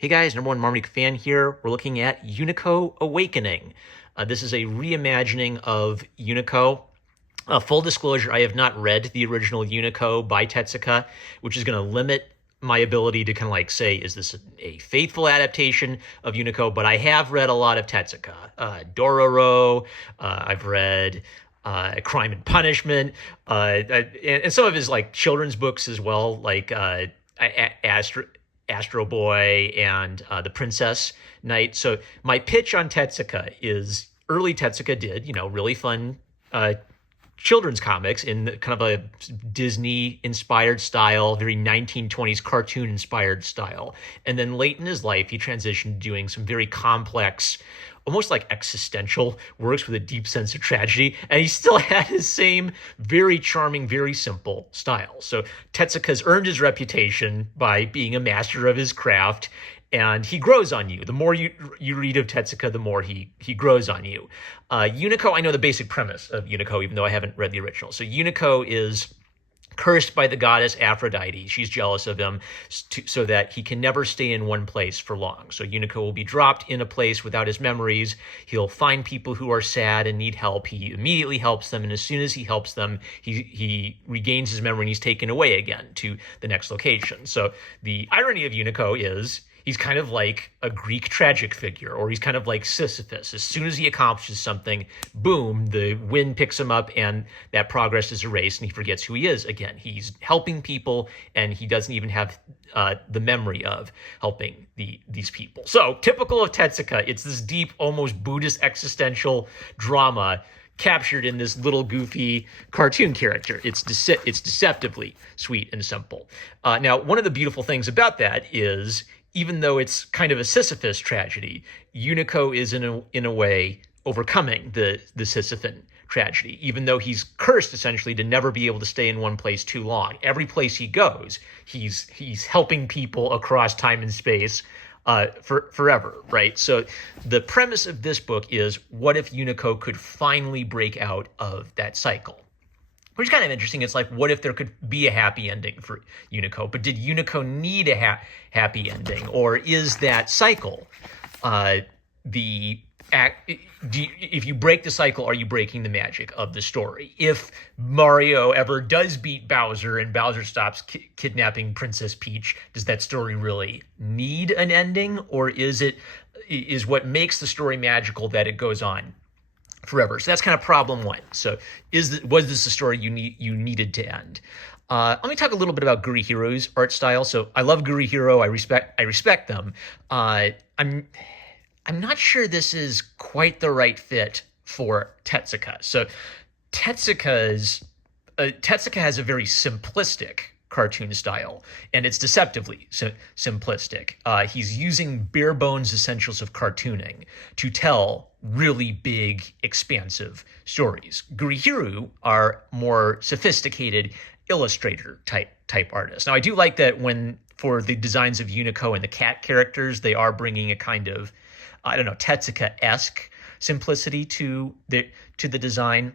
Hey guys, number one Marmaduke fan here. We're looking at Unico Awakening. This is a reimagining of Unico. Full disclosure, I have not read the original Unico by Tezuka, which is going to limit my ability to kind of like say, is this a faithful adaptation of Unico? But I have read a lot of Tezuka. Dororo, I've read Crime and Punishment, and some of his like children's books as well, like Astro Boy and The Princess Knight. So my pitch on Tezuka is early Tezuka did, really fun children's comics in kind of a Disney-inspired style, very 1920s cartoon-inspired style. And then late in his life, he transitioned to doing some very complex, almost like existential works with a deep sense of tragedy. And he still had his same very charming, very simple style. So Tezuka's earned his reputation by being a master of his craft, and he grows on you. The more you read of Tezuka, the more he grows on you. Unico, I know the basic premise of Unico, even though I haven't read the original. So Unico is cursed by the goddess Aphrodite. She's jealous of him so that he can never stay in one place for long. So Unico will be dropped in a place without his memories. He'll find people who are sad and need help. He immediately helps them, and as soon as he helps them, he regains his memory and he's taken away again to the next location. So the irony of Unico is he's kind of like a Greek tragic figure, or he's kind of like Sisyphus. As soon as he accomplishes something, boom, the wind picks him up and that progress is erased and he forgets who he is again. He's helping people and he doesn't even have the memory of helping these people. So typical of Tezuka, it's this deep, almost Buddhist existential drama captured in this little goofy cartoon character. It's deceptively sweet and simple. Now, one of the beautiful things about that is, even though it's kind of a Sisyphus tragedy, Unico is in a way overcoming the Sisyphean tragedy, even though he's cursed essentially to never be able to stay in one place too long. Every place he goes, he's helping people across time and space forever, right? So the premise of this book is, what if Unico could finally break out of that cycle? Which is kind of interesting. It's like, what if there could be a happy ending for Unico? But did Unico need a happy ending? Or is that cycle if you break the cycle, are you breaking the magic of the story? If Mario ever does beat Bowser and Bowser stops kidnapping Princess Peach, does that story really need an ending? Or is what makes the story magical that it goes on forever? So that's kind of problem one. So was this a story you needed to end? Let me talk a little bit about Gurihiro's art style. So I love Gurihiro. I respect them. I'm not sure this is quite the right fit for Tezuka. So Tezuka has a very simplistic cartoon style, and it's deceptively simplistic. He's using bare bones essentials of cartooning to tell really big, expansive stories. Gurihiro are more sophisticated illustrator type artists. Now, I do like that for the designs of Unico and the cat characters, they are bringing a kind of, Tezuka-esque simplicity to the design.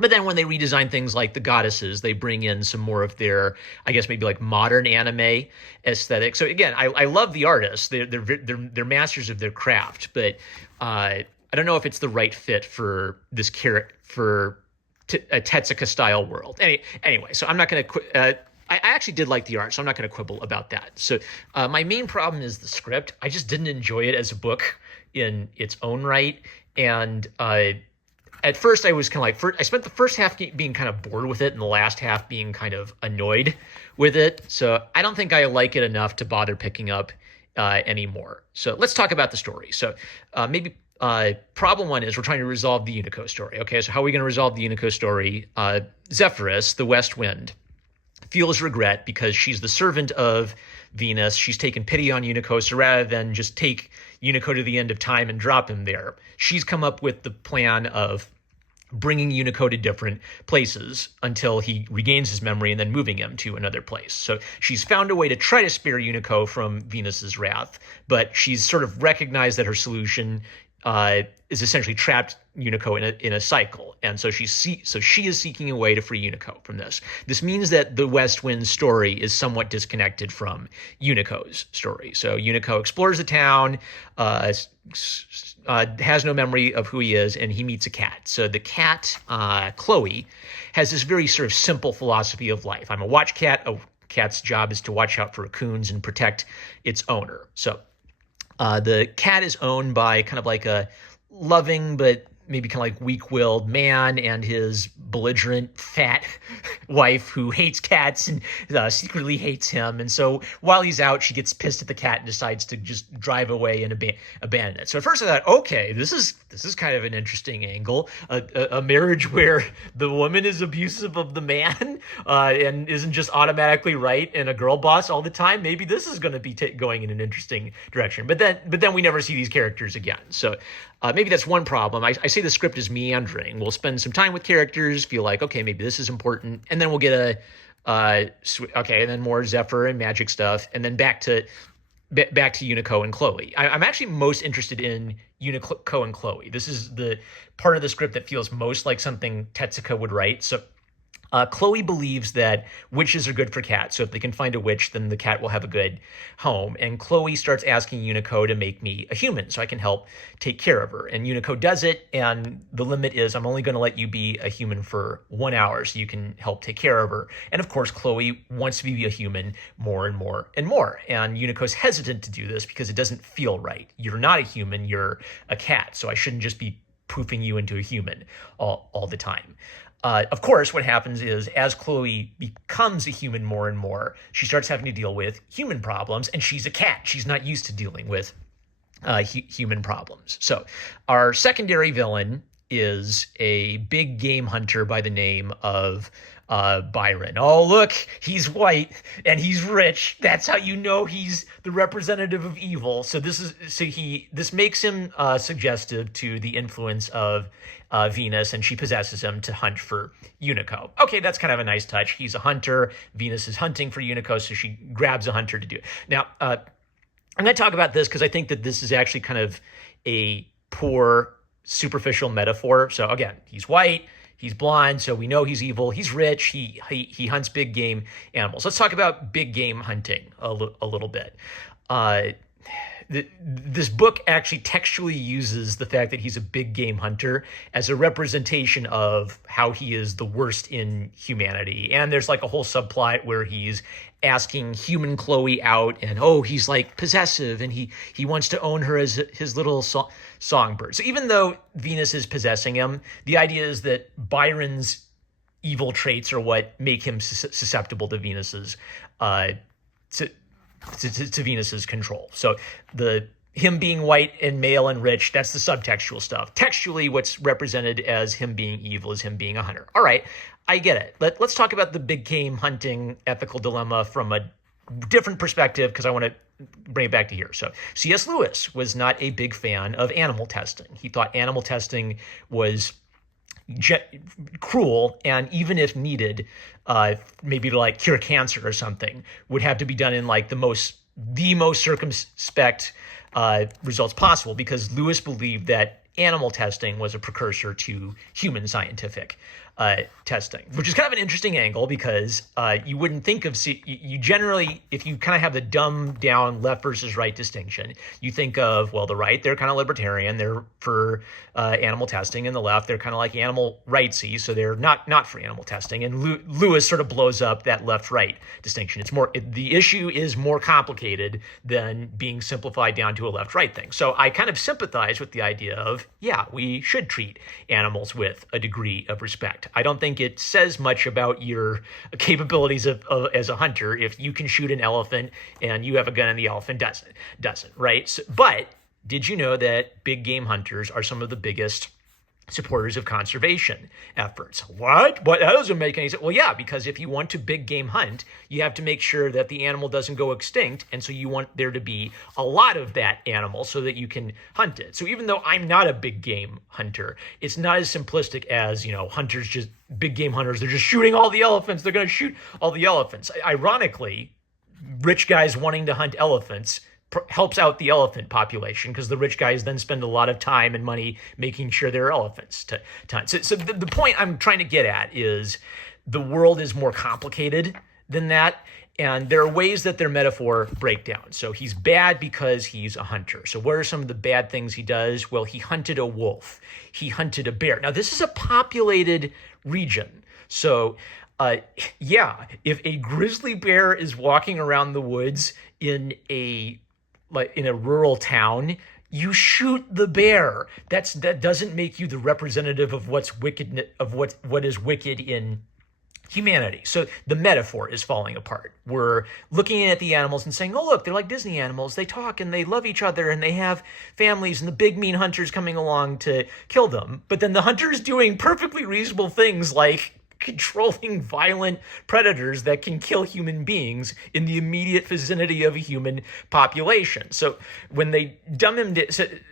But then when they redesign things like the goddesses, they bring in some more of their, I guess maybe like modern anime aesthetic. So again, I love the artists; they're masters of their craft. But I don't know if it's the right fit for this for a Tezuka style world. Anyway, so I'm not going to. I actually did like the art, so I'm not going to quibble about that. So my main problem is the script. I just didn't enjoy it as a book in its own right, and at first I was kind of like, I spent the first half being kind of bored with it and the last half being kind of annoyed with it. So I don't think I like it enough to bother picking up anymore. So let's talk about the story. So maybe problem one is we're trying to resolve the Unico story. Okay, so how are we going to resolve the Unico story? Zephyrus, the West Wind, feels regret because she's the servant of Venus. She's taken pity on Unico, so rather than just take Unico to the end of time and drop him there, she's come up with the plan of bringing Unico to different places until he regains his memory and then moving him to another place. So she's found a way to try to spare Unico from Venus's wrath, but she's sort of recognized that her solution is essentially trapped Unico in a cycle, and so she is seeking a way to free Unico from this. This means that the West Wind story is somewhat disconnected from Unico's story. So Unico explores the town, has no memory of who he is, and he meets a cat. So the cat, Chloe, has this very sort of simple philosophy of life. I'm a watch cat. A cat's job is to watch out for raccoons and protect its owner. So the cat is owned by kind of like a loving but maybe kind of like weak-willed man and his belligerent fat wife who hates cats and secretly hates him. And so while he's out, she gets pissed at the cat and decides to just drive away and abandon it. So at first I thought, okay, this is kind of an interesting angle. A marriage where the woman is abusive of the man and isn't just automatically right and a girl boss all the time. Maybe this is going to be going in an interesting direction. But then we never see these characters again. So maybe that's one problem. I say the script is meandering. We'll spend some time with characters, feel like, okay, maybe this is important, and then we'll get and then more Zephyr and magic stuff, and then back to Unico and Chloe. I'm actually most interested in Unico and Chloe. This is the part of the script that feels most like something Tezuka would write. So Chloe believes that witches are good for cats. So if they can find a witch, then the cat will have a good home. And Chloe starts asking Unico to make me a human so I can help take care of her. And Unico does it. And the limit is I'm only going to let you be a human for 1 hour so you can help take care of her. And of course, Chloe wants to be a human more and more and more. And Unico's hesitant to do this because it doesn't feel right. You're not a human, you're a cat. So I shouldn't just be poofing you into a human all the time. Of course, what happens is as Chloe becomes a human more and more, she starts having to deal with human problems, and she's a cat. She's not used to dealing with human problems. So our secondary villain is a big game hunter by the name of Byron. Oh, look, he's white and he's rich. That's how you know he's the representative of evil. So this makes him suggestive to the influence of Venus, and she possesses him to hunt for Unico. Okay, that's kind of a nice touch. He's a hunter. Venus is hunting for Unico, so she grabs a hunter to do it. Now, I'm going to talk about this because I think that this is actually kind of a poor, superficial metaphor. So again, he's white. He's blonde, so we know he's evil. He's rich. He hunts big game animals. Let's talk about big game hunting a little bit. This book actually textually uses the fact that he's a big game hunter as a representation of how he is the worst in humanity. And there's like a whole subplot where he's asking human Chloe out, and he's like possessive, and he wants to own her as his little songbird. So even though Venus is possessing him, the idea is that Byron's evil traits are what make him susceptible to Venus's to Venus's control. So him being white and male and rich, that's the subtextual stuff. Textually, what's represented as him being evil is him being a hunter. All right, I get it. Let's talk about the big game hunting ethical dilemma from a different perspective because I want to bring it back to here. So C.S. Lewis was not a big fan of animal testing. He thought animal testing was cruel, and even if needed, maybe to like cure cancer or something, would have to be done in like the most circumspect results possible, because Lewis believed that animal testing was a precursor to human scientific testing, which is kind of an interesting angle because you wouldn't think of, you generally, if you kind of have the dumbed down left versus right distinction, you think of, well, the right, they're kind of libertarian, they're for animal testing, and the left, they're kind of like animal rightsy, so they're not for animal testing. And Lewis sort of blows up that left-right distinction. The issue is more complicated than being simplified down to a left-right thing. So I kind of sympathize with the idea of, yeah, we should treat animals with a degree of respect. I don't think it says much about your capabilities as a hunter if you can shoot an elephant and you have a gun and the elephant doesn't, right? So, but did you know that big game hunters are some of the biggest supporters of conservation efforts? What? That doesn't make any sense. Well, yeah, because if you want to big game hunt, you have to make sure that the animal doesn't go extinct, and so you want there to be a lot of that animal so that you can hunt it. So even though I'm not a big game hunter, it's not as simplistic as, hunters, just big game hunters, they're just shooting all the elephants, they're going to shoot all the elephants. Ironically, rich guys wanting to hunt elephants helps out the elephant population because the rich guys then spend a lot of time and money making sure there are elephants to hunt. So the point I'm trying to get at is the world is more complicated than that. And there are ways that their metaphor break down. So he's bad because he's a hunter. So what are some of the bad things he does? Well, he hunted a wolf. He hunted a bear. Now, this is a populated region. So, if a grizzly bear is walking around the woods in a rural town, you shoot the bear. That doesn't make you the representative of what's wicked, of what is wicked in humanity. So the metaphor is falling apart. We're looking at the animals and saying, oh, look, they're like Disney animals. They talk and they love each other and they have families, and the big mean hunter's coming along to kill them. But then the hunter's doing perfectly reasonable things like controlling violent predators that can kill human beings in the immediate vicinity of a human population. So when they dumb him down,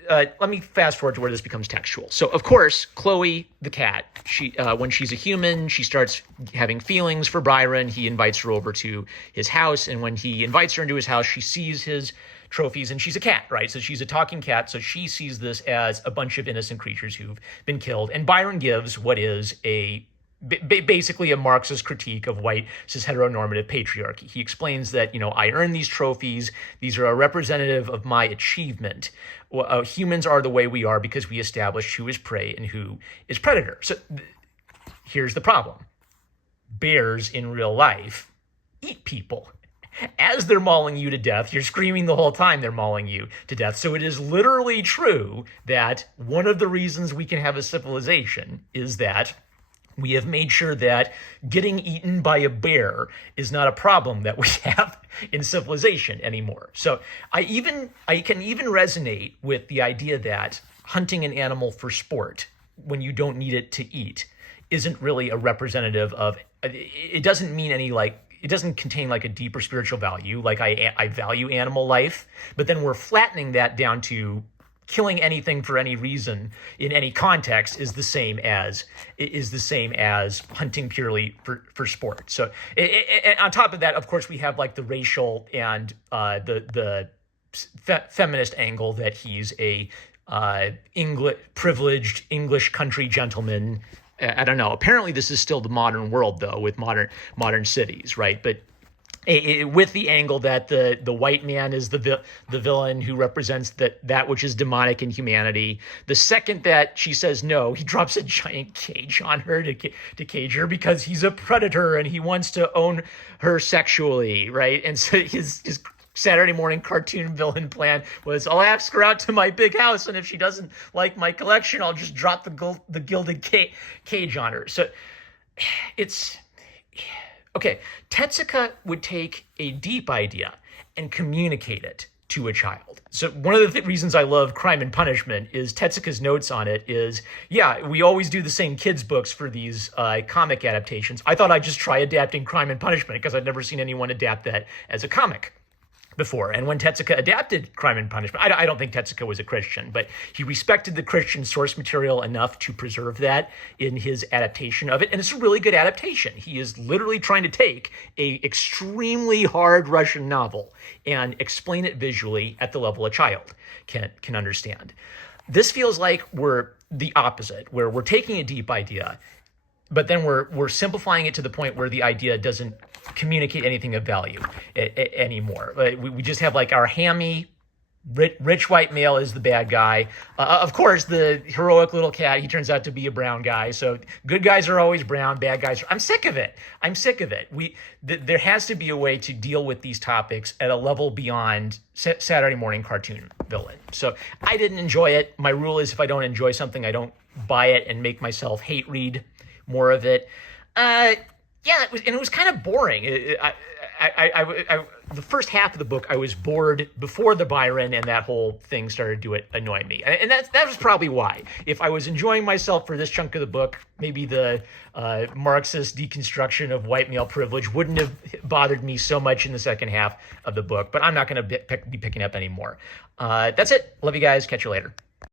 let me fast forward to where this becomes textual. So of course, Chloe the cat, she when she's a human, she starts having feelings for Byron. He invites her over to his house, and when he invites her into his house, she sees his trophies, and she's a cat, right? So she's a talking cat, so she sees this as a bunch of innocent creatures who've been killed. And Byron gives what is basically a Marxist critique of white cis heteronormative patriarchy. He explains that, I earned these trophies. These are a representative of my achievement. Humans are the way we are because we established who is prey and who is predator. So here's the problem. Bears in real life eat people. As they're mauling you to death, you're screaming the whole time they're mauling you to death. So it is literally true that one of the reasons we can have a civilization is that we have made sure that getting eaten by a bear is not a problem that we have in civilization anymore. So I can even resonate with the idea that hunting an animal for sport when you don't need it to eat isn't really a representative of, it doesn't mean any it doesn't contain a deeper spiritual value. I value animal life, but then we're flattening that down to killing anything for any reason in any context is the same as hunting purely for sport. So and on top of that, of course, we have the racial and the feminist angle that he's a privileged English country gentleman. I don't know. Apparently, this is still the modern world, though, with modern cities, right? But with the angle that the white man is the villain who represents that which is demonic in humanity. The second that she says no, he drops a giant cage on her to cage her because he's a predator and he wants to own her sexually, right? And so his Saturday morning cartoon villain plan was, I'll ask her out to my big house, and if she doesn't like my collection, I'll just drop the gilded cage on her. So it's... Okay, Tezuka would take a deep idea and communicate it to a child. So one of the reasons I love Crime and Punishment is Tezuka's notes on it is, we always do the same kids' books for these comic adaptations. I thought I'd just try adapting Crime and Punishment because I'd never seen anyone adapt that as a comic before. And when Tezuka adapted Crime and Punishment, I don't think Tezuka was a Christian, but he respected the Christian source material enough to preserve that in his adaptation of it. And it's a really good adaptation. He is literally trying to take a extremely hard Russian novel and explain it visually at the level a child can understand. This feels like we're the opposite, where we're taking a deep idea, but then we're simplifying it to the point where the idea doesn't communicate anything of value anymore. We just have our hammy, rich white male is the bad guy. Of course, the heroic little cat, he turns out to be a brown guy. So good guys are always brown, bad guys are... I'm sick of it. There has to be a way to deal with these topics at a level beyond Saturday morning cartoon villain. So I didn't enjoy it. My rule is if I don't enjoy something, I don't buy it and make myself hate read more of it. It was kind of boring. The first half of the book, I was bored before the Byron, and that whole thing started to annoy me. And that was probably why. If I was enjoying myself for this chunk of the book, maybe the Marxist deconstruction of white male privilege wouldn't have bothered me so much in the second half of the book. But I'm not going to be picking up anymore. That's it. Love you guys. Catch you later.